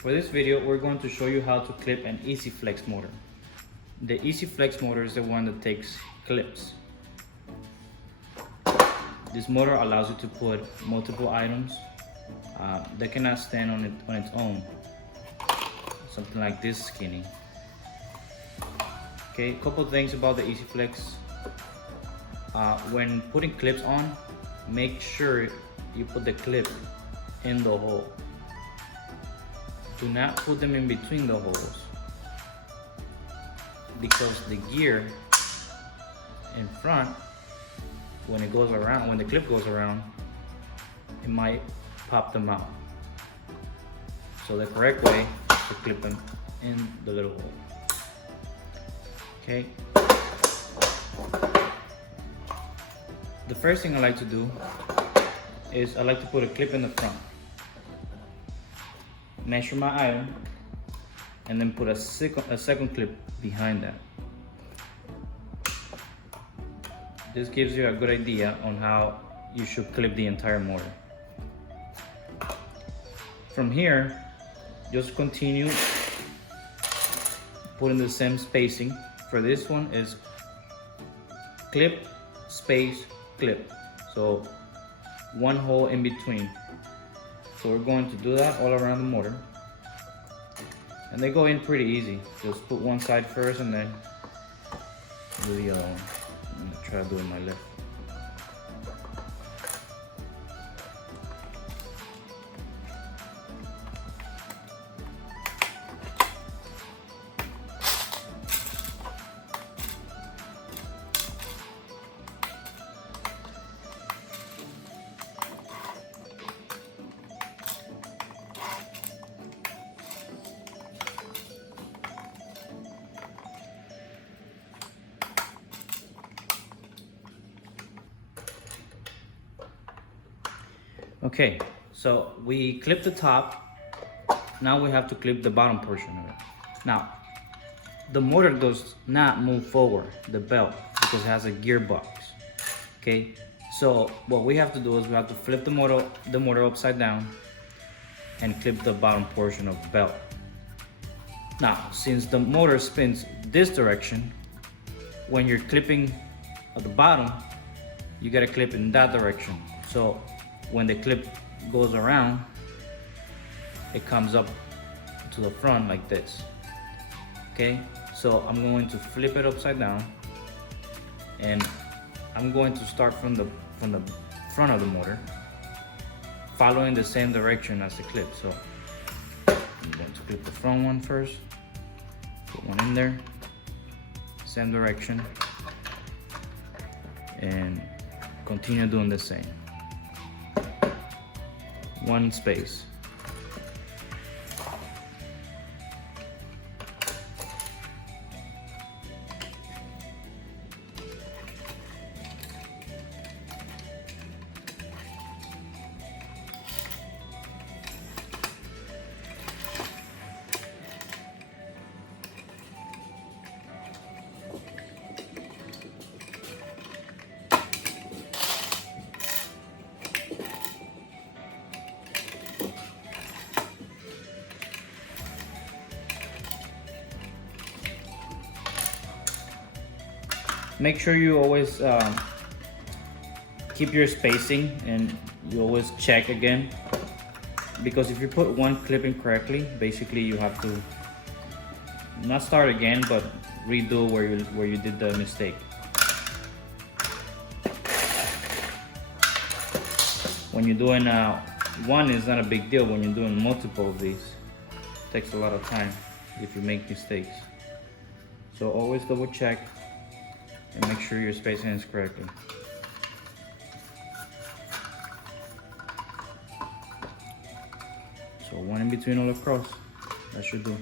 For this video, we're going to show you how to clip an Easy Flex motor. The Easy Flex motor is the one that takes clips. This motor allows you to put multiple items that cannot stand on its own. Something like this skinny. Okay, a couple things about the Easy Flex. When putting clips on, make sure you put the clip in the hole. Do not put them in between the holes, because the gear in front, when it goes around, when the clip goes around, it might pop them out. So the correct way is to clip them in the little hole. Okay. The first thing I like to do is I like to put a clip in the front. Measure my iron and then put a second clip behind that. This gives you a good idea on how you should clip the entire motor. From here, just continue putting the same spacing. For this one is clip, space, clip. So one hole in between. So we're going to do that all around the motor. And they go in pretty easy. Just put one side first and then do the other one. I'm gonna try doing my left. Okay, so we clip the top. Now we have to clip the bottom portion of it. Now, the motor does not move forward, the belt, because it has a gearbox. Okay, so what we have to do is we have to flip the motor upside down and clip the bottom portion of the belt. Now, since the motor spins this direction, when you're clipping at the bottom, you gotta clip in that direction. So when the clip goes around, it comes up to the front like this. Okay, so I'm going to flip it upside down, and I'm going to start from the front of the motor, following the same direction as the clip. So I'm going to clip the front one first, put one in there, same direction, and continue doing the same. One space. Make sure you always keep your spacing, and you always check again, because if you put one clip in correctly, basically you have to not start again, but redo where you did the mistake. When you're doing one, it's not a big deal. When you're doing multiple of these, it takes a lot of time if you make mistakes. So always double check and make sure your spacing is correctly. So one in between all across, that should do.